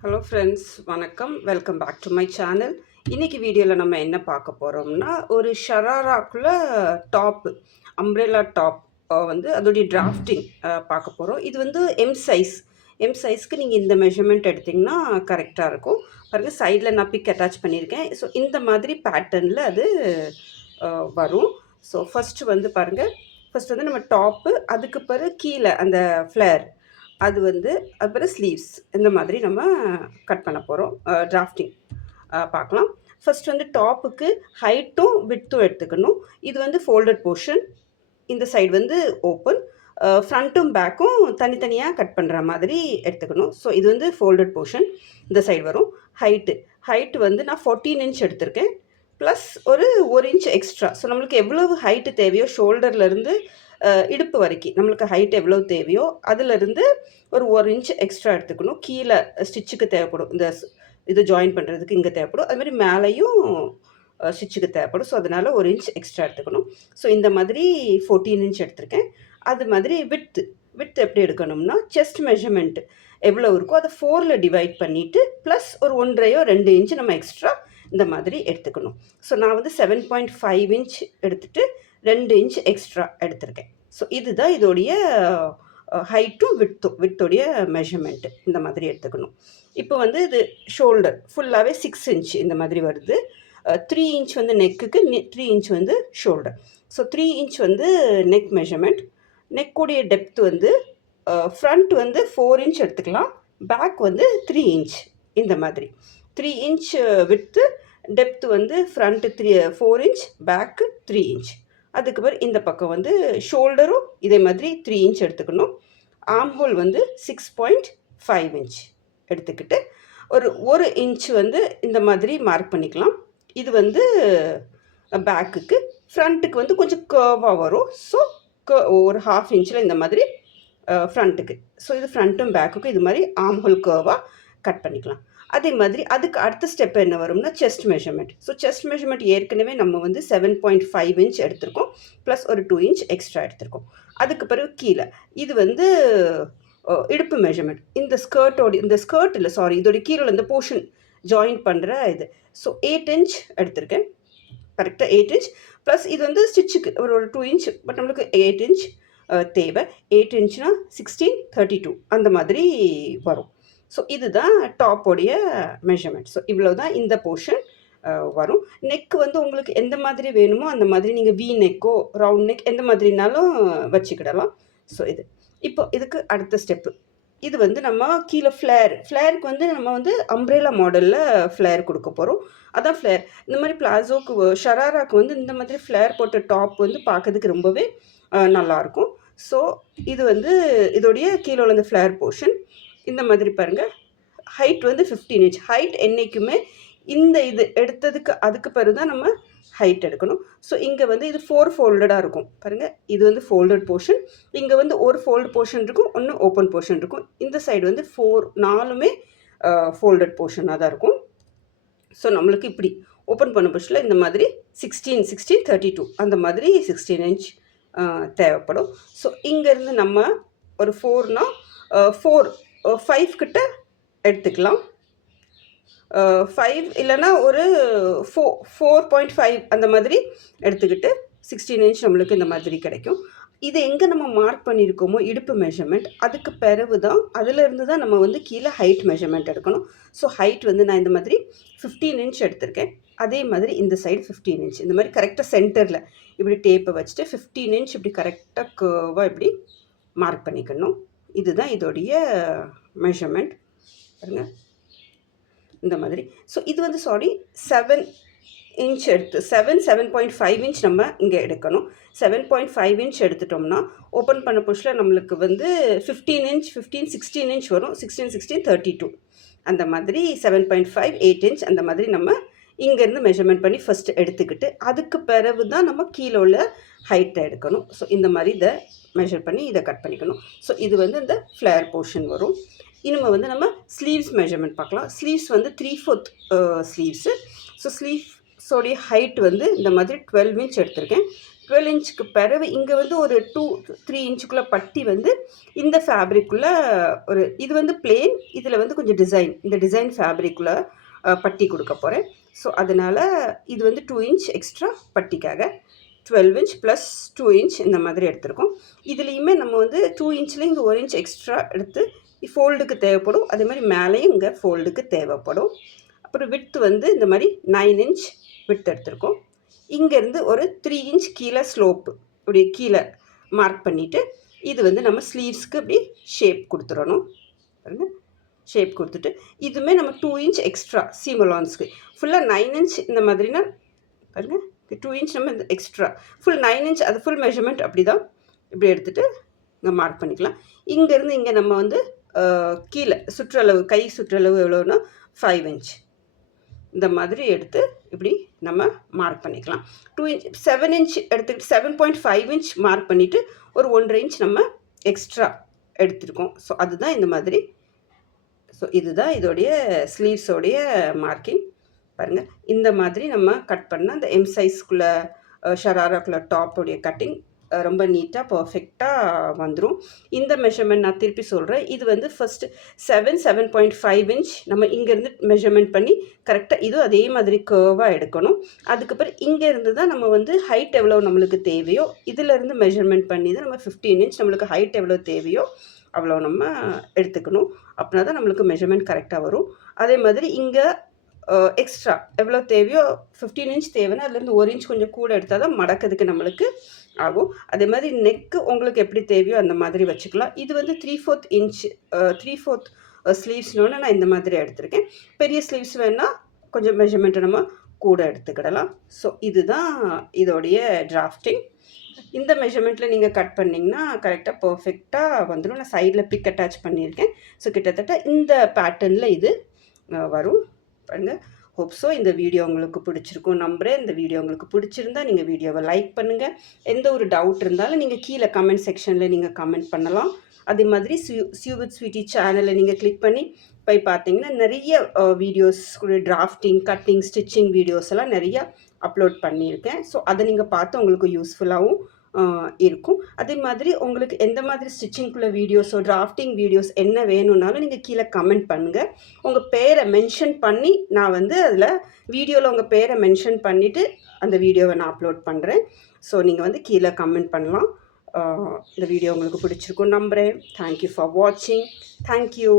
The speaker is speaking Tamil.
ஹலோ ஃப்ரெண்ட்ஸ், வணக்கம். Welcome back to my channel. இன்றைக்கி வீடியோவில் நம்ம என்ன பார்க்க போகிறோம்னா, ஒரு ஷராராக்குள்ள டாப்பு, அம்ப்ரெல்லா டாப் வந்து அதோடைய டிராஃப்டிங் பார்க்க போகிறோம். இது வந்து எம் சைஸ்க்கு நீங்கள் இந்த மெஷர்மெண்ட் எடுத்திங்கன்னா கரெக்டாக இருக்கும். பாருங்கள், சைடில் நான் பிக் அட்டாச் பண்ணியிருக்கேன். ஸோ இந்த மாதிரி பேட்டர்னில் அது வரும். ஸோ ஃபஸ்ட்டு வந்து பாருங்கள், ஃபஸ்ட் வந்து நம்ம டாப்பு, அதுக்கு பிறகு கீழே அந்த ஃப்ளேர், அது வந்து அப்புறம் ஸ்லீவ்ஸ், இந்த மாதிரி நம்ம கட் பண்ண போகிறோம். டிராஃப்டிங் பார்க்கலாம். ஃபஸ்ட் வந்து டாப்புக்கு ஹைட்டும் விட்த்தும் எடுத்துக்கணும். இது வந்து ஃபோல்டட் போர்ஷன், இந்த சைடு வந்து ஓப்பன், ஃப்ரண்ட்டும் பேக்கும் தனித்தனியாக கட் பண்ணுற மாதிரி எடுத்துக்கணும். ஸோ இது வந்து ஃபோல்டட் போர்ஷன், இந்த சைடு வரும். ஹைட்டு வந்து நான் 14 இன்ச் எடுத்திருக்கேன், ப்ளஸ் ஒரு இன்ச் எக்ஸ்ட்ரா. ஸோ நம்மளுக்கு எவ்வளவு ஹைட்டு தேவையோ ஷோல்டர்லேருந்து இடுப்பு வரைக்கும் நம்மளுக்கு ஹைட் எவ்வளோ தேவையோ அதிலிருந்து ஒரு இன்ச் எக்ஸ்ட்ரா எடுத்துக்கணும். கீழே ஸ்டிச்சுக்கு தேவைப்படும், இந்த இது ஜாயின் பண்ணுறதுக்கு இங்கே தேவைப்படும். அதுமாதிரி மேலேயும் ஸ்டிச்சுக்கு தேவைப்படும். ஸோ அதனால் ஒரு இன்ச் எக்ஸ்ட்ரா எடுத்துக்கணும். ஸோ இந்த மாதிரி 14 இன்ச் எடுத்திருக்கேன். அது மாதிரி வித் எப்படி எடுக்கணும்னா, செஸ்ட் மெஷர்மெண்ட்டு எவ்வளோ இருக்கோ அதை 4ல் டிவைட் பண்ணிவிட்டு ப்ளஸ் ஒரு 1.5 இன்ச்சு நம்ம எக்ஸ்ட்ரா இந்த மாதிரி எடுத்துக்கணும். ஸோ நான் வந்து 7.5 இன்ச் எடுத்துகிட்டு 2 இன்ச் எக்ஸ்ட்ரா எடுத்திருக்கேன். ஸோ இதுதான் இதோடைய ஹைட்டும் வித்தோடைய மெஷர்மெண்ட்டு, இந்த மாதிரி எடுத்துக்கணும். இப்போ வந்து இது ஷோல்டர் ஃபுல்லாகவே 6 இன்ச் இந்த மாதிரி வருது. 3 இன்ச் வந்து நெக்குக்கு, 3 இன்ச் வந்து ஷோல்டர். ஸோ 3 இன்ச் வந்து நெக் மெஷர்மெண்ட். நெக்குடைய டெப்த் வந்து ஃப்ரண்ட் வந்து 4 இன்ச் எடுத்துக்கலாம், பேக் வந்து 3 இன்ச். இந்த மாதிரி 3 இன்ச் வித்து, டெப்த் வந்து ஃப்ரண்ட்டு 4 இன்ச், பேக்கு 3 இன்ச். அதுக்கப்புறம் இந்த பக்கம் வந்து ஷோல்டரும் இதே மாதிரி 3 இன்ச் எடுத்துக்கணும். ஆர்ம் ஹோல் வந்து 6.5 இன்ச் எடுத்துக்கிட்டு ஒரு இன்ச் வந்து இந்த மாதிரி மார்க் பண்ணிக்கலாம். இது வந்து பேக்குக்கு. ஃப்ரண்ட்டுக்கு வந்து கொஞ்சம் கர்வாக வரும். ஸோ ஒரு 1/2 இன்ச்சில் இந்த மாதிரி ஃப்ரண்ட்டுக்கு. ஸோ இது ஃப்ரண்ட்டும் பேக்குக்கும் இது மாதிரி ஆர்ம் ஹோல் கர்வாக கட் பண்ணிக்கலாம். அதே மாதிரி அதுக்கு அடுத்த ஸ்டெப் என்ன வரும்னா, chest measurement. So chest measurement ஏற்கனவே நம்ம வந்து 7.5 இன்ச் எடுத்திருக்கோம், ப்ளஸ் ஒரு 2 இன்ச் எக்ஸ்ட்ரா எடுத்திருக்கோம். அதுக்கு பிறகு கீழே இது வந்து இடுப்பு மெஷர்மெண்ட். இந்த ஸ்கர்ட் இல்லை, சாரி, இதோடைய கீழே இந்த போர்ஷன் ஜாயின் பண்ணுற இது. ஸோ 8 இன்ச் எடுத்திருக்கேன், கரெக்டாக 8 இன்ச். ப்ளஸ் இது வந்து ஸ்டிச்சுக்கு ஒரு 2 இன்ச், பட் நம்மளுக்கு 8 இன்ச் தேவை. 8 இன்ச்னா 16/32 அந்த மாதிரி வரும். ஸோ இதுதான் டாப்போடைய மெஷர்மெண்ட். ஸோ இவ்வளோ தான் இந்த போர்ஷன் வரும். நெக் வந்து உங்களுக்கு எந்த மாதிரி வேணுமோ அந்த மாதிரி நீங்கள் வி நெக்கோ ரவுண்ட் நெக் எந்த மாதிரினாலும் வச்சுக்கிடலாம். ஸோ இப்போ இதுக்கு அடுத்த ஸ்டெப்பு, இது வந்து நம்ம கீழே ஃப்ளேருக்கு வந்து நம்ம வந்து அம்ப்ரெல்லா மாடலில் ஃப்ளேர் கொடுக்க போகிறோம். அதான் ஃப்ளேர். இந்த மாதிரி பிளாசோக்கு, ஷராராக்கு வந்து இந்த மாதிரி ஃப்ளேர் போட்ட டாப் வந்து பார்க்கறதுக்கு ரொம்பவே நல்லாயிருக்கும். ஸோ இது வந்து இதோடைய கீழே உள்ள இந்த ஃப்ளேர் போர்ஷன் இந்த மாதிரி பாருங்கள். ஹைட் வந்து 15 இன்ச். ஹைட் என்றைக்குமே இந்த இது எடுத்ததுக்கு அதுக்கு பிறகு தான் நம்ம ஹைட் எடுக்கணும். ஸோ இங்கே வந்து இது 4 ஃபோல்டடாக இருக்கும் பாருங்கள். இது வந்து ஃபோல்டட் போர்ஷன். இங்கே வந்து ஒரு ஃபோல்டு போர்ஷன் இருக்கும், ஒன்று ஓப்பன் போர்ஷன் இருக்கும். இந்த சைடு வந்து 4 ஃபோல்டட் போர்ஷனாக தான் இருக்கும். ஸோ நம்மளுக்கு இப்படி ஓப்பன் பண்ண போர்ஷனில் இந்த மாதிரி 16/32 அந்த மாதிரி 16 இன்ச் தேவைப்படும். ஸோ இங்கேருந்து நம்ம ஒரு 5 கிட்ட எடுத்துக்கலாம். 5 இல்லைன்னா ஒரு 4.5 அந்த மாதிரி எடுத்துக்கிட்டு 16 இன்ச் நம்மளுக்கு இந்த மாதிரி கிடைக்கும். இது எங்கே நம்ம மார்க் பண்ணியிருக்கோமோ இடுப்பு மெஷர்மெண்ட், அதுக்கு பிறகு தான் அதிலிருந்து தான் நம்ம வந்து கீழே ஹைட் மெஷர்மெண்ட் எடுக்கணும். ஸோ ஹைட் வந்து நான் இந்த மாதிரி 15 இன்ச் எடுத்திருக்கேன். அதே மாதிரி இந்த சைடு 15 இன்ச் இந்த மாதிரி கரெக்டாக சென்டரில் இப்படி டேப்பை வச்சுட்டு 15 இன்ச் இப்படி கரெக்டாக கர்வாக இப்படி மார்க் பண்ணிக்கணும். இதுதான் இதோடைய மெஷர்மெண்ட் பாருங்க, இந்த மாதிரி. ஸோ இது வந்து 7 இன்ச் 7.5 இன்ச் நம்ம இங்கே எடுக்கணும். 7.5 இன்ச் எடுத்துட்டோம்னா ஓப்பன் பண்ண புஷில் நம்மளுக்கு வந்து 16 இன்ச் வரும். 16/32 அந்த மாதிரி 7.5, 8 இன்ச் அந்த மாதிரி நம்ம இங்கேருந்து மெஷர்மெண்ட் பண்ணி ஃபஸ்ட்டு எடுத்துக்கிட்டு அதுக்கு பிறகு தான் நம்ம கீழே உள்ள ஹைட்டை எடுக்கணும். ஸோ இந்த மாதிரி இதை மெஷர் பண்ணி இதை கட் பண்ணிக்கணும். ஸோ இது வந்து இந்த ஃப்ளேர் போர்ஷன் வரும். இனிமேல் வந்து நம்ம ஸ்லீவ்ஸ் மெஷர்மெண்ட் பார்க்கலாம். ஸ்லீவ்ஸ் வந்து 3/4 ஸ்லீவ்ஸு. ஸோ ஸ்லீவ்ஸோடைய ஹைட் வந்து இந்த மாதிரி 12 இன்ச் எடுத்திருக்கேன். 12 இன்ச்சுக்கு பிறகு இங்கே வந்து ஒரு 3 இன்ச்சுக்குள்ளே பட்டி வந்து இந்த ஃபேப்ரிக்குள்ளே ஒரு இது வந்து பிளேன், இதில் வந்து கொஞ்சம் டிசைன், இந்த டிசைன் ஃபேப்ரிக்குள்ளே பட்டி கொடுக்க போகிறேன். ஸோ அதனால் இது வந்து 2 இன்ச் எக்ஸ்ட்ரா பட்டிக்காக 12 இன்ச் ப்ளஸ் 2 இன்ச் இந்த மாதிரி எடுத்திருக்கோம். இதுலேயுமே நம்ம வந்து 2 இன்ச்சில் இங்கே 1 இன்ச் எக்ஸ்ட்ரா எடுத்து ஃபோல்டுக்கு தேவைப்படும், அதே மாதிரி மேலேயும் இங்கே ஃபோல்டுக்கு தேவைப்படும். அப்புறம் விட்த் வந்து இந்த மாதிரி 9 இன்ச் விட்த் எடுத்திருக்கோம். இங்கேருந்து ஒரு 3 இன்ச் கீழே ஸ்லோப்பு இப்படி கீழே மார்க் பண்ணிவிட்டு இது வந்து நம்ம ஸ்லீவ்ஸ்க்கு இப்படி ஷேப் கொடுத்துடணும். பாருங்கள், ஷேப் கொடுத்துட்டு இதுவுமே நம்ம 2 இன்ச் எக்ஸ்ட்ரா சீமலான்ஸ்க்கு ஃபுல்லாக 9 இன்ச் இந்த மாதிரினா பாருங்கள் 2 இன்ச் நம்ம இந்த எக்ஸ்ட்ரா ஃபுல் 9 இன்ச் அது ஃபுல் மெஷர்மெண்ட் அப்படி தான் இப்படி எடுத்துகிட்டு இங்கே மார்க் பண்ணிக்கலாம். இங்கேருந்து இங்கே நம்ம வந்து கீழே சுற்றளவு கை சுற்றளவு எவ்வளோன்னா 5 இன்ச் இந்த மாதிரி எடுத்து இப்படி நம்ம மார்க் பண்ணிக்கலாம். 2 இன்ச் 7 இன்ச் எடுத்துக்கிட்டு 7.5 இன்ச் மார்க் பண்ணிவிட்டு ஒரு 1.5 இன்ச் நம்ம எக்ஸ்ட்ரா எடுத்துருக்கோம். ஸோ அதுதான் இந்த மாதிரி. ஸோ இதுதான் இதோடைய ஸ்லீவ்ஸோடைய மார்க்கிங். பாருங்கள், இந்த மாதிரி நம்ம கட் பண்ணால் அந்த எம் சைஸ்க்குள்ளே ஷராராக்குள்ளே டாப்போடைய கட்டிங் ரொம்ப நீட்டாக பர்ஃபெக்டாக வந்துடும். இந்த மெஷர்மெண்ட் நான் திருப்பி சொல்கிறேன். இது வந்து ஃபஸ்ட்டு 7.5 இன்ச் நம்ம இங்கேருந்து மெஷர்மெண்ட் பண்ணி கரெக்டாக இதுவும் அதே மாதிரி கர்வாக எடுக்கணும். அதுக்கப்புறம் இங்கேருந்து தான் நம்ம வந்து ஹைட் எவ்வளோ நம்மளுக்கு தேவையோ இதிலேருந்து மெஷர்மெண்ட் பண்ணி தான் நம்ம 15 இன்ச் நம்மளுக்கு ஹைட் எவ்வளோ தேவையோ அவ்வளோ நம்ம எடுத்துக்கணும். அப்படின்னா தான் நம்மளுக்கு மெஷர்மெண்ட் கரெக்டாக வரும். அதே மாதிரி இங்கே எக்ஸ்ட்ரா எவ்வளோ தேவையோ 15 இன்ச் தேவைன்னா அதுலேருந்து 1 இன்ச் கொஞ்சம் கூட எடுத்தால் தான் மடக்கிறதுக்கு நம்மளுக்கு ஆகும். அதே மாதிரி நெக்கு உங்களுக்கு எப்படி தேவையோ அந்த மாதிரி வச்சுக்கலாம். இது வந்து 3/4 இன்ச் 3/4 ஸ்லீவ்ஸ்னோன்னு நான் இந்த மாதிரி எடுத்திருக்கேன். பெரிய ஸ்லீவ்ஸ் வேணால் கொஞ்சம் மெஷர்மெண்ட்டை நம்ம கூட எடுத்துக்கிடலாம். ஸோ இதுதான் இதோடைய டிராஃப்டிங். இந்த மெஷர்மெண்ட்டில் நீங்கள் கட் பண்ணிங்கன்னா கரெக்டாக பர்ஃபெக்டாக வந்துடும். நான் சைடில் பிக் அட்டாச் பண்ணியிருக்கேன். ஸோ கிட்டத்தட்ட இந்த பேட்டர்னில் இது வரும். பாருங்கள், ஹோப்ஸோ இந்த வீடியோ உங்களுக்கு பிடிச்சிருக்கும் நம்புகிறேன். இந்த வீடியோ உங்களுக்கு பிடிச்சிருந்தா நீங்கள் வீடியோவை லைக் பண்ணுங்கள். எந்த ஒரு டவுட் இருந்தாலும் நீங்கள் கீழே கமெண்ட் செக்ஷனில் நீங்கள் கமெண்ட் பண்ணலாம். அதே மாதிரி சியூ வித் ஸ்வீட்டி சேனலை நீங்கள் கிளிக் பண்ணி போய் பார்த்தீங்கன்னா நிறைய videos drafting, cutting, stitching videos எல்லாம் நிறைய அப்லோட் பண்ணியிருக்கேன். ஸோ அதை நீங்கள் பார்த்து உங்களுக்கு யூஸ்ஃபுல்லாகவும் இருக்கும். அதே மாதிரி உங்களுக்கு எந்த மாதிரி ஸ்டிச்சிங்குள்ள வீடியோஸோ டிராஃப்டிங் வீடியோஸ் என்ன வேணும்னாலும் நீங்கள் கீழே கமெண்ட் பண்ணுங்கள். உங்கள் பேரை மென்ஷன் பண்ணி நான் வந்து அதில் வீடியோவில் உங்கள் பேரை மென்ஷன் பண்ணிவிட்டு அந்த வீடியோவை நான் அப்லோட் பண்ணுறேன். ஸோ நீங்கள் வந்து கீழே கமெண்ட் பண்ணலாம். இந்த வீடியோ உங்களுக்கு பிடிச்சிருக்கும் நம்புகிறேன். தேங்க்யூ ஃபார் வாட்சிங். தேங்க்யூ.